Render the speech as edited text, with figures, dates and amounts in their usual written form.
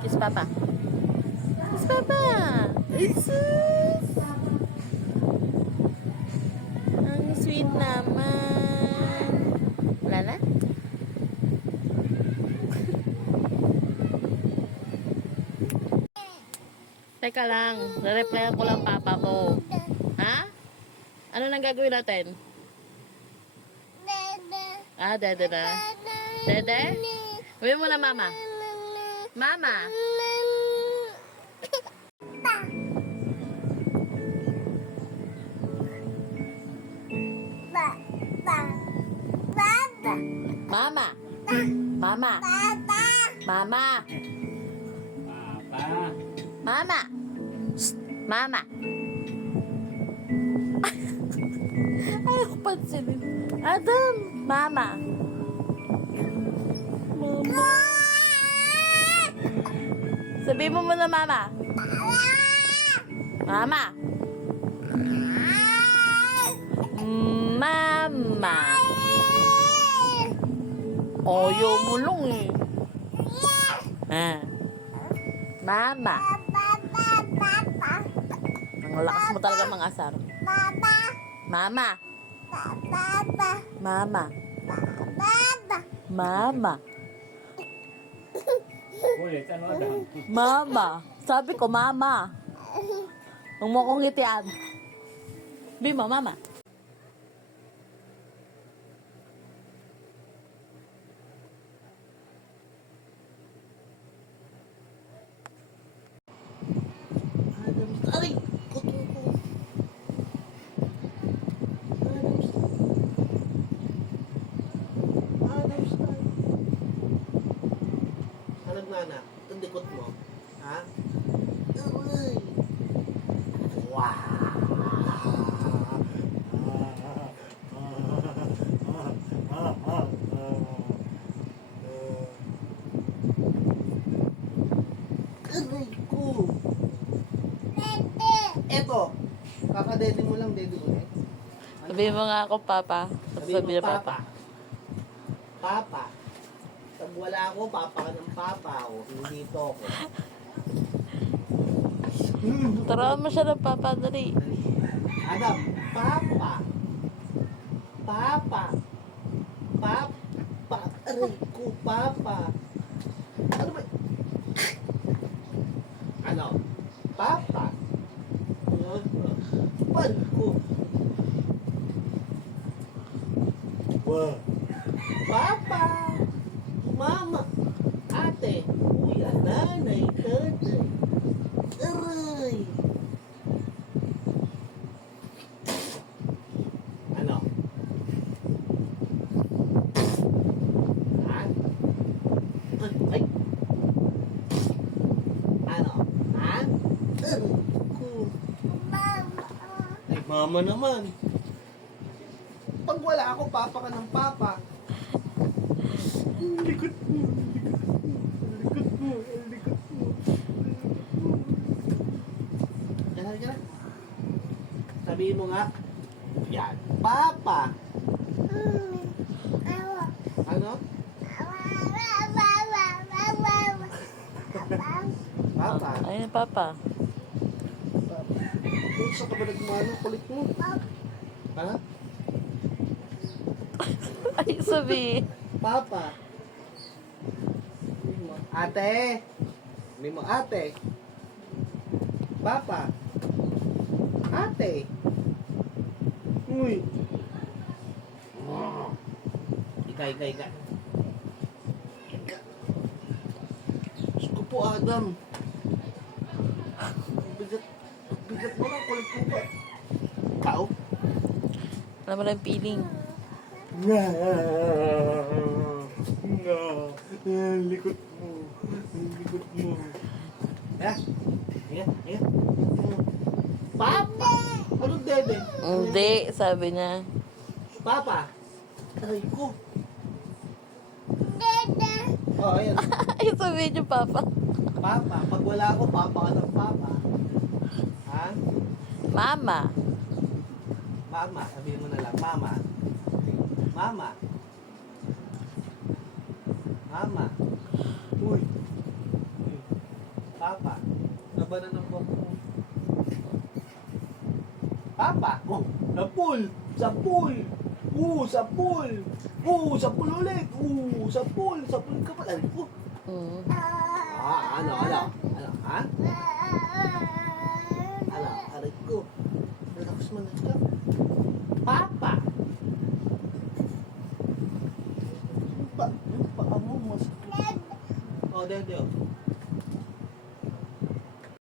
Kiss Papa. Kiss Papa. Jesus. Ang sweet naman. Wala na? Teka lang. Re-replyan ko lang papa mo. Ha? Ano nang gagawin natin? Ah, dede na. Dede? Uwi mo na mama. Mama. Mama. Mama. Mama. Papa. Mama. Shh. Mama. Ayaw pansinin. Adam. Mama. Mama. Sabihin mo muna mama. Mama. Mama. Ayaw mo lang eh. Ah. Mama. Ang lakas mo talaga mga asar. Mama. Mama. Mama. Ulit, ano Adam? Mama. Sabi ko, mama. Huwag mo kong ngitian. Bimo, mama. Aray! Kuto ko. Adams tayo. Ano nana? Itong likod mo. Ha? Uy! Wow! Aray ko! Eto! Kakadede mo lang, dede ulit. Sabihin mo nga ako, papa. Sabihin mo, na papa. Papa. Pag wala ako, papa ka ng papa ako. Hindi to ako. Turuan mo siya ng papa, dali. Adam, papa. Papa. Papa. Aray ko, papa. Ano ba? Ano? Papa. Pal ko. Wow. Papa. Mama. Ate. Kuya. Nanay. Tatay. Aray. Ano? Ha? Ay. Ano? Ha? Aray ko. Ay, mama naman. Pag wala ako, papa ka ng papa. Ang likod mo. Ang likod mo. Ang likod mo. Kaya. Sabihin mo nga. Yan. Papa. Ano? Papa. Ayun, papa. Kung sa ka ba nagmano, kulit mo? Ha? Ay, sabihin. Papa. Ate. Sabi mo, ate. Papa. Ate. Uy. Ika. Ika. Diyos ko po, Adam. Bigat mo lang, kulit mo ba? Kao? Alam mo lang yung feeling. No. Likod mo. Likod mo. Ayan. Papa! Anong dede? Hindi, sabi niya. Papa! Aray ko. Oh, ayan. Ay, sabihin niyo, papa. Papa. Pag wala ako, papa ka ng papa. Ha? Mama. Mama. Sabihin mo na lang. Mama. Mama. labanan ng buhok mo. Papa. Oh, sa pool. Sa pool. Sa pool. Sa pool ulit. Sa pool. Sa pool ka pa. Mm. Ano, ha? Aray ko. Relax mo na ka. Papa. Yung paa mo, mas... Oh, dede, oh.